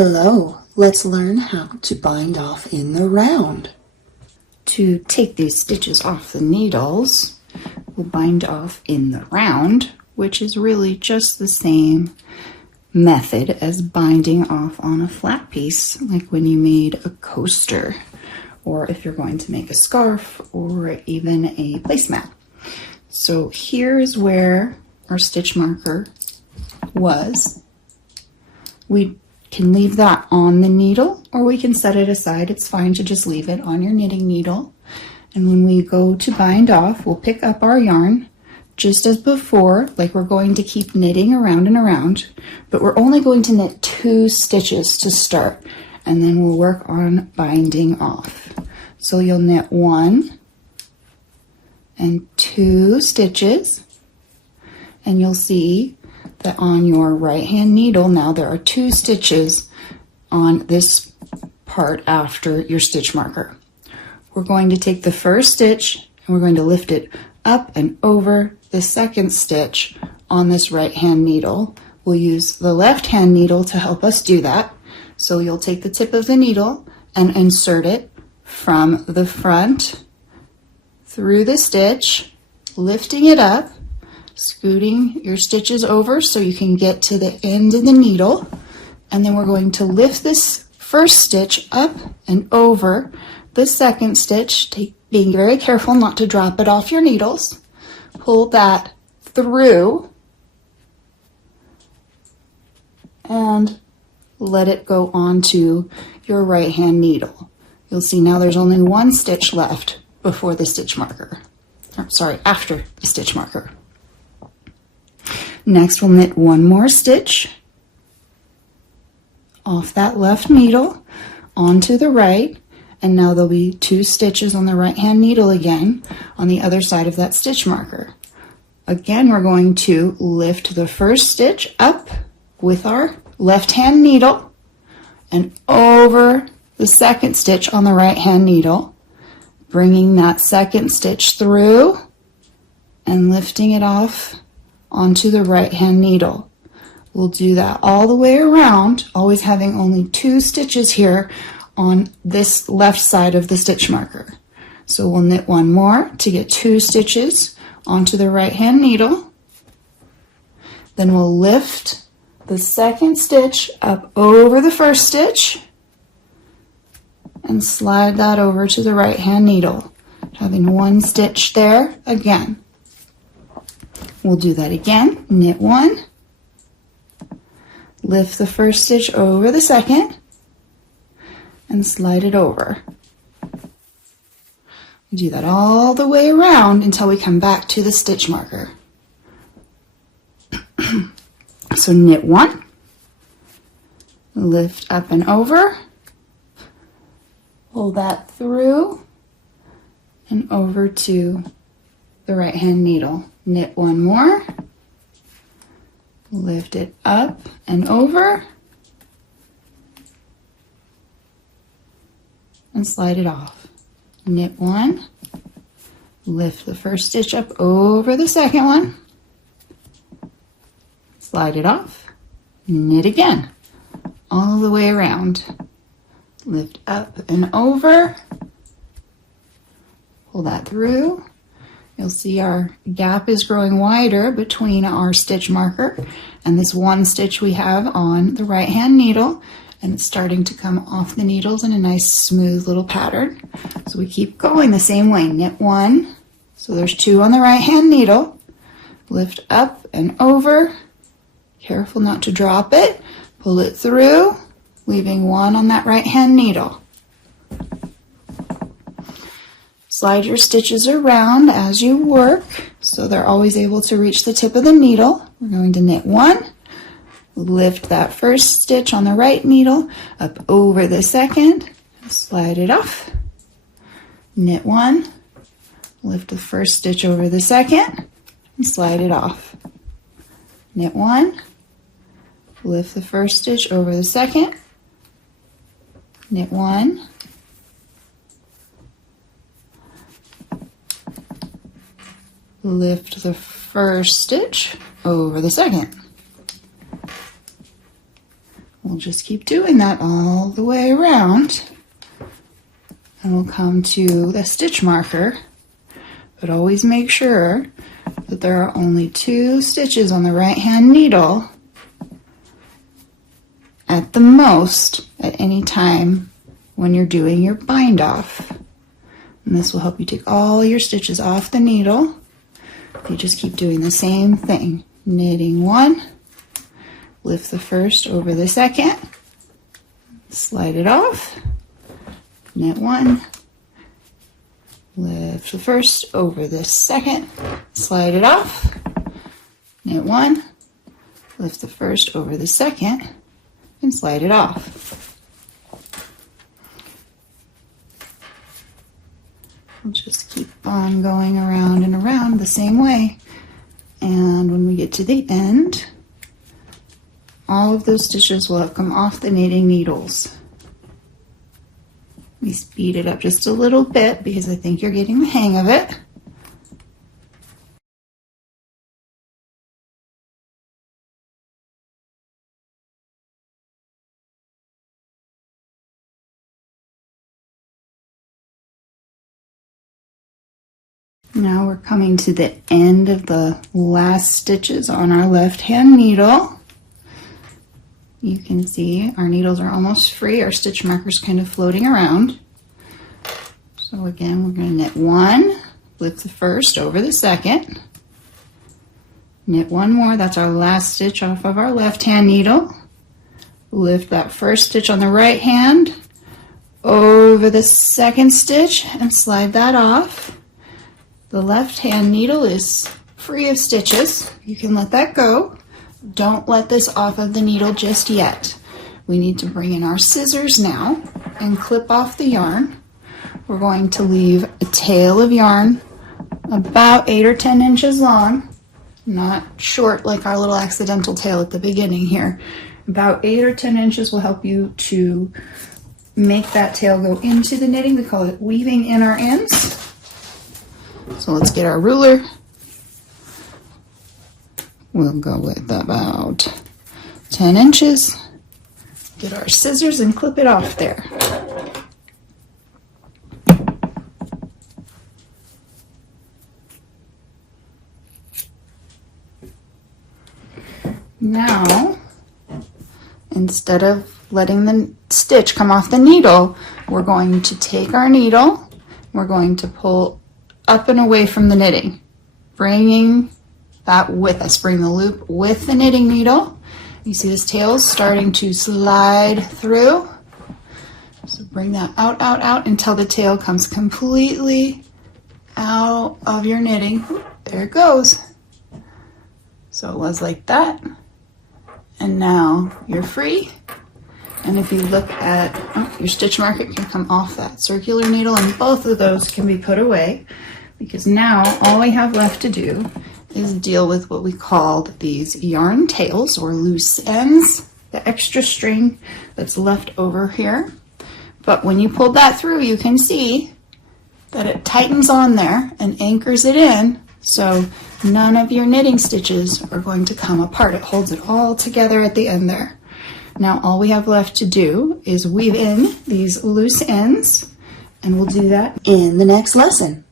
Hello, let's learn how to bind off in the round. To take these stitches off the needles, we'll bind off in the round, which is really just the same method as binding off on a flat piece, like when you made a coaster, or if you're going to make a scarf, or even a placemat. So here's where our stitch marker was. We can leave that on the needle, or we can set it aside. It's fine to just leave it on your knitting needle. And when we go to bind off, we'll pick up our yarn just as before, like we're going to keep knitting around and around, but we're only going to knit 2 stitches to start, and then we'll work on binding off. So you'll knit 1 and 2 stitches, and you'll see that on your right hand needle now there are 2 stitches on this part after your stitch marker. We're going to take the first stitch and we're going to lift it up and over the second stitch on this right hand needle. We'll use the left hand needle to help us do that. So you'll take the tip of the needle and insert it from the front through the stitch, lifting it up, scooting your stitches over so you can get to the end of the needle, and then we're going to lift this first stitch up and over the second stitch, being very careful not to drop it off your needles. Pull that through and let it go onto your right hand needle. You'll see now there's only 1 stitch left before the stitch marker. After the stitch marker. Next, we'll knit 1 more stitch off that left needle onto the right, and now there'll be 2 stitches on the right hand needle again on the other side of that stitch marker. Again, we're going to lift the first stitch up with our left hand needle and over the second stitch on the right hand needle, bringing that second stitch through and lifting it off onto the right hand needle. We'll do that all the way around, always having only 2 stitches here on this left side of the stitch marker. So we'll knit 1 more to get 2 stitches onto the right hand needle. Then we'll lift the second stitch up over the first stitch and slide that over to the right hand needle, having 1 stitch there again. We'll do that again. Knit 1, lift the first stitch over the second, and slide it over. We do that all the way around until we come back to the stitch marker. So knit 1, lift up and over, pull that through and over to the right hand needle. Knit 1 more, lift it up and over, and slide it off. Knit 1, lift the first stitch up over the second one, slide it off, knit again, all the way around. Lift up and over, pull that through. You'll see our gap is growing wider between our stitch marker and this 1 stitch we have on the right hand needle, and it's starting to come off the needles in a nice smooth little pattern. So we keep going the same way. Knit 1, so there's 2 on the right hand needle, lift up and over, careful not to drop it, pull it through, leaving 1 on that right hand needle. Slide your stitches around as you work so they're always able to reach the tip of the needle. We're going to knit 1, lift that first stitch on the right needle up over the second, slide it off. Knit 1, lift the first stitch over the second, and slide it off. Knit 1, lift the first stitch over the second, knit 1, lift the first stitch over the second, We'll just keep doing that all the way around. And we'll come to the stitch marker, but always make sure that there are only 2 stitches on the right hand needle at the most at any time when you're doing your bind off. And this will help you take all your stitches off the needle. You just keep doing the same thing. Knitting 1, lift the first over the second, slide it off, knit 1, lift the first over the second, slide it off, knit 1, lift the first over the second, and slide it off. We'll just keep on going around and around the same way. And when we get to the end, all of those stitches will have come off the knitting needles. We speed it up just a little bit because I think you're getting the hang of it. Now we're coming to the end of the last stitches on our left hand needle. You can see our needles are almost free. Our stitch marker's kind of floating around. So again, we're going to knit 1, lift the first over the second, knit 1 more. That's our last stitch off of our left hand needle. Lift that first stitch on the right hand over the second stitch and slide that off. The left hand needle is free of stitches. You can let that go. Don't let this off of the needle just yet. We need to bring in our scissors now and clip off the yarn. We're going to leave a tail of yarn about 8 or 10 inches long, not short like our little accidental tail at the beginning here. About 8 or 10 inches will help you to make that tail go into the knitting. We call it weaving in our ends. So let's get our ruler. We'll go with about 10 inches. Get our scissors and clip it off there. Now, instead of letting the stitch come off the needle, we're going to take our needle, we're going to pull up and away from the knitting, bringing that with us. Bring the loop with the knitting needle. You see this tail is starting to slide through. So bring that out, out, out until the tail comes completely out of your knitting. There it goes. So it was like that. And now you're free. And if you look at your stitch marker, can come off that circular needle, and both of those can be put away, because now all we have left to do is deal with what we called these yarn tails or loose ends, the extra string that's left over here. But when you pulled that through, you can see that it tightens on there and anchors it in, so none of your knitting stitches are going to come apart. It holds it all together at the end there. Now all we have left to do is weave in these loose ends, and we'll do that in the next lesson.